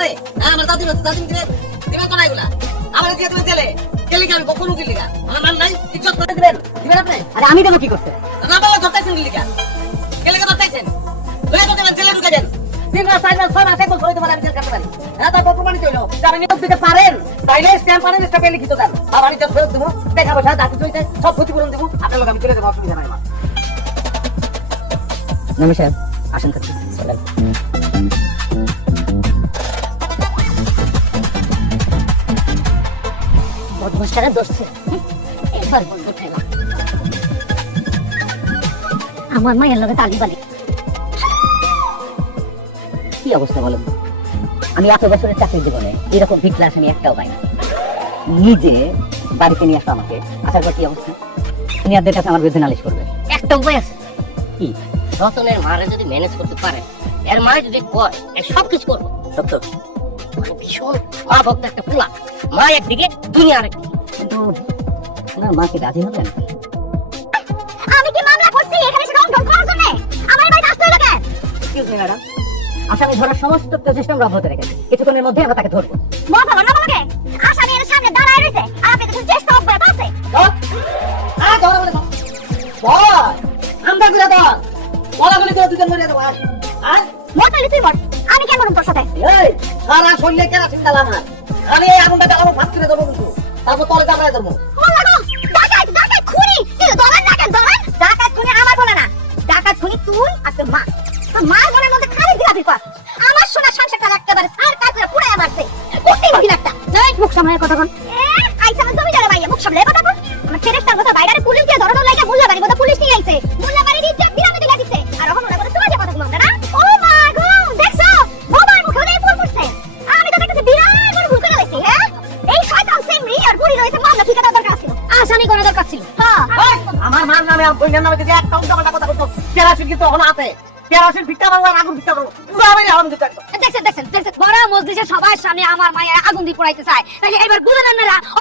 আমারে আমার দাদি দাদি দিবেন তো না এগুলা আমার দিয়ে তুমি জেলে গেলে কি আমি কখনো গেলি না আমার মান নাই ইজ্জত করে দিবেন দিবেন আপনি আরে আমি দেবো কি করতে? না বলে ধরতেছেন গেলি কা গেলে কা ধরতেছেন লয়ে তো দেবেন জেলে ঢুকে দেন 3 মাস 4 মাস 6 মাস একবার ধরে তোমার আমি জেল কাটতে পারি এটা তো প্রমাণিত হইলো আপনি নিয়োগ দিতে পারেন তাইলে স্ট্যাম্প আনেন স্ট্যাম্পে লিখিত দেন আর আমি যত ফেরত দেবো টাকা পয়সা দাদি চইতে সব ক্ষতিপূরণ দেবো আপনার লোক আমি তুলে দেবো অসুবিধা নাই আমার নমস্কার আসেন কাছে চলেন বদমাশটারা দোষছে এবার বন্ধু খেলা আমার মায়ের লগে তালিবানি কি অবস্থা বলেন? আমি এত বছরের চাকরির জীবনে এরকম ভিক ক্লাস আমি একটাও পাইনি। নিজে বাড়িতে নিয়ে আসতো আমাকে, আসার পর কি অবস্থা? সিনিয়রদের কাছে আমার বিরুদ্ধে নালিশ করবে। একটা উপায় আছে, কি? রতনের মারে যদি ম্যানেজ করতে পারে, এর মারে যদি কয় এর সবকিছু করবো। সত্য, মানে ভীষণ মা ভক্ত একটা পোলা, মা একদিকে দুনিয়া আরেকদিকে। কিন্তু ওনার মা কি রাজি হবেন? আমি কি মামলা করছি এখানে এসে রং ঢং করার জন্য? আমার বাড়িতে আসতে হলো কেন? এক্সকিউজ মি ম্যাডাম, আসামি ধরার সমস্ত প্রচেষ্টা আমরা অব্যাহত রেখেছি। কিছুক্ষণের মধ্যে আমরা তাকে ধরবো। মজা হলো না বলকে? আসামি এর সামনে দাঁড়ায় রইছে আর আপনি কিছু চেষ্টা অব্যাহত আছে। ধরে বলে বল আমরা গুলা ধর বলা বলি করে দুজন মরে যাবো আর মোটালি তুই বল, আমি কেন মরুম তোর সাথে? এই সারা শরীরে কেরাসিন ডালা আমার আমি এই আগুনটা জ্বালাবো ভাত করে দেবো কিন্তু তারপর তলে চাপড়ায় দেবো মোল্লা গো, ডাকাত ডাকাত খুনি, তুই দলের ডাকাত দলের ডাকাত খুনি আমার বলে না, ডাকাত খুনি তুই আর তোর মা। তোর মার মনের মধ্যে খালি দিলাবি কর। আমার সোনা সংসারটা একেবারে সার কাজ করে পুড়ে মারছে কুত্তি মহিলাটা। এই মুখ সামনে কথা বল। আইসা আমার জমিদারে ভাইয়া মুখ সামনে কথা বল। আমার ফেরেশতার কথা বাইরে পুলিশ দিয়ে ধরানোর লাগে মোল্লা বাড়ি কথা পুলিশ নিয়ে আইছে। মোল্লা বাড়ির ইজ্জত বিরামে দিলা দিছে আর ওখানে ওরা কথা তোমার কথা বলতে না। ও মা গো, দেখছো বোমার মুখে ওই ফুল ফুটছে। আমি তো দেখতেছি বিরাট বড় ভুল করে লাইছি। হ্যাঁ, এই শয়তান সেমরি আর বুড়ি রয়েছে মামলা ঠিক করার দরকার ছিল, আসামি করার দরকার ছিল। হ্যাঁ, আমার মার নামে আর বইনের নামে যদি একটা উল্টা কথা বলতো কেরাসিন কিন্তু এখন আছে কেরাসিন ভিক্ষা মারবো আর আগুন ভিক্ষা করবো পুরো আমি আগুন দিতে দেখছেন দেখছেন দেখছেন বড় মজলিসের সবার সামনে আমার মায়ের আগুন দিয়ে পোড়াইতে চায়, তাহলে এবার বুঝেন আপনারা